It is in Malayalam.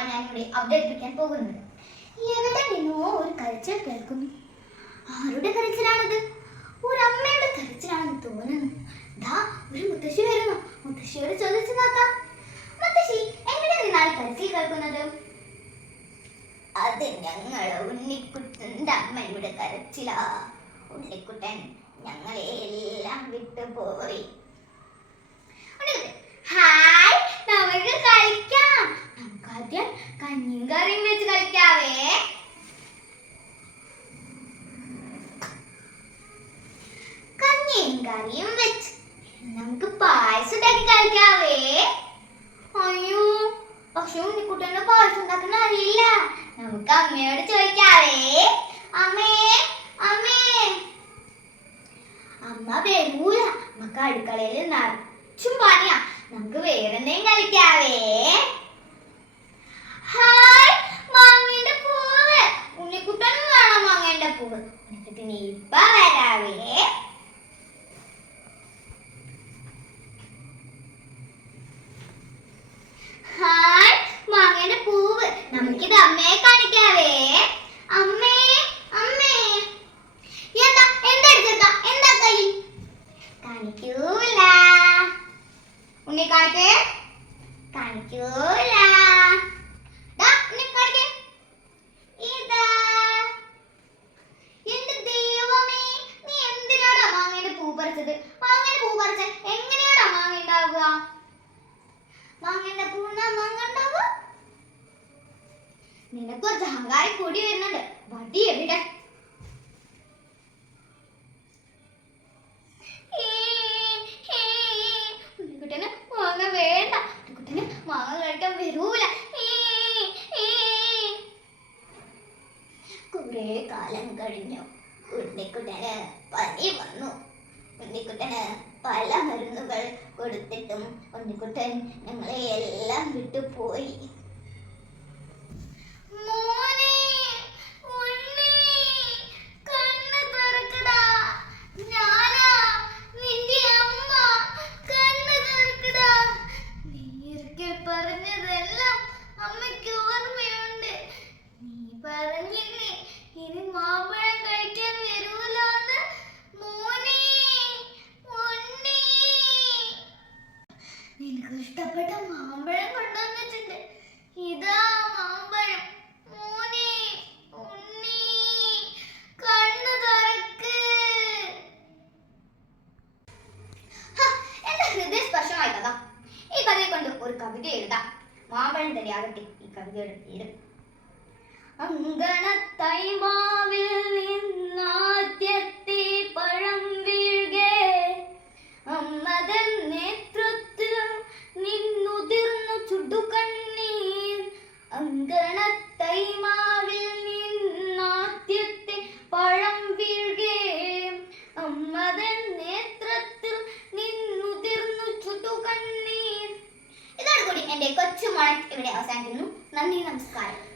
കൂടി അവതരിപ്പിക്കാൻ പോകുന്നത്. എവിടെ നിന്നോ ഒരു കരച്ചിൽ കേൾക്കുന്നു. ആരുടെ കരച്ചിലാണത്? ഒരു അമ്മയുടെ കരച്ചിലാണെന്ന് തോന്നുന്നു. ദാ ഒരു മുത്തശ്ശി വരുന്നു. മുത്തശ്ശിയോട് ചോദിച്ചു നോക്കാം. മുത്തശ്ശി എവിടെ നിന്നാണ് കരച്ചിൽ കേൾക്കുന്നത്? അത് ഞങ്ങളെ ഉണ്ണിക്കുട്ടന്റെ അമ്മയുടെ കരച്ചിലാ. ഉണ്ണിക്കുട്ടൻ ഞങ്ങളെ എല്ലാം വിട്ടുപോയി. ഹായ് നമുക്ക് കളിക്കാം നമുക്ക് ആദ്യം കഞ്ഞിയും കറിയും വെച്ച് കളിക്കാവേ കഞ്ഞിയും കറിയും വെച്ച്. നമുക്ക് പായസം ഉണ്ടാക്കി കളിക്കാവേ അയ്യോ പക്ഷെ ഉണ്ണിക്കുട്ടന്റെ പായസം ഉണ്ടാക്കാൻ അറിയില്ല. നമുക്ക് അമ്മയോട് ചോദിക്കാവേ. അമ്മേ അമ്മേ. അമ്മ വരൂല. നമുക്ക് അടുക്കളയിൽ നിറച്ചും പണിയാ. നമുക്ക് വേറെന്തെങ്കിലും കളിക്കാവേ ഹായ് മാങ്ങേന്റെ പൂവ്. ഉണ്ണിക്കുട്ടനും വേണം മാങ്ങേന്റെ പൂവ്. ഉണ്ണിക്കുട്ടന് ഇപ്പ വരാവേ. ഹായ് പൂവ്. നമുക്കിത് അമ്മയെ കാണിക്കാവേ. അമ്മേ അമ്മേ. എന്താ എന്താ എന്താ? കൈ? കാണിക്കൂല. ഉണ്ണി കാണിക്കേ. കാണിക്കൂല. ദാ, പൂ കാണിക്കേ. ഇതാ എന്റെ ദൈവമേ നീ എന്തിനാടാ മാങ്ങയുടെ പൂ പറിച്ചത് മാങ്ങയുടെ പൂ പറിച്ച എങ്ങനെയാടാ മാങ്ങ ഉണ്ടാവുക മാങ്ങന്റെ പൂന്ന മാങ്ങ ഉണ്ടാവുക നിനക്ക് കുറച്ച് അഹങ്കാരം കൂടി വരുന്നുണ്ട്. വടി എവിടെ? ഉണ്ണിക്കുട്ടന് മാങ്ങ വേണ്ട. ഉണ്ണിക്കുട്ടന് മാങ്ങ കഴിക്കാൻ വരൂല. കുറെ കാലം കഴിഞ്ഞു. ഉണ്ണിക്കുട്ടന് പനി വന്നു. ഉണ്ണിക്കുട്ടന് പല മരുന്നുകൾ കൊടുത്തിട്ടും ഉണ്ണിക്കുട്ടൻ ഞങ്ങളെ എല്ലാം വിട്ടുപോയി. കവിത എഴുതാം. മാമ്പഴം തന്നെയാകട്ടെ ഈ കവിതയുടെ പേര്. അങ്കണത്തൈമാവിൽ നിന്നാദ്യത്തെ ഇവിടെ അവസാനിക്കുന്നു. നന്ദി നമസ്കാരം.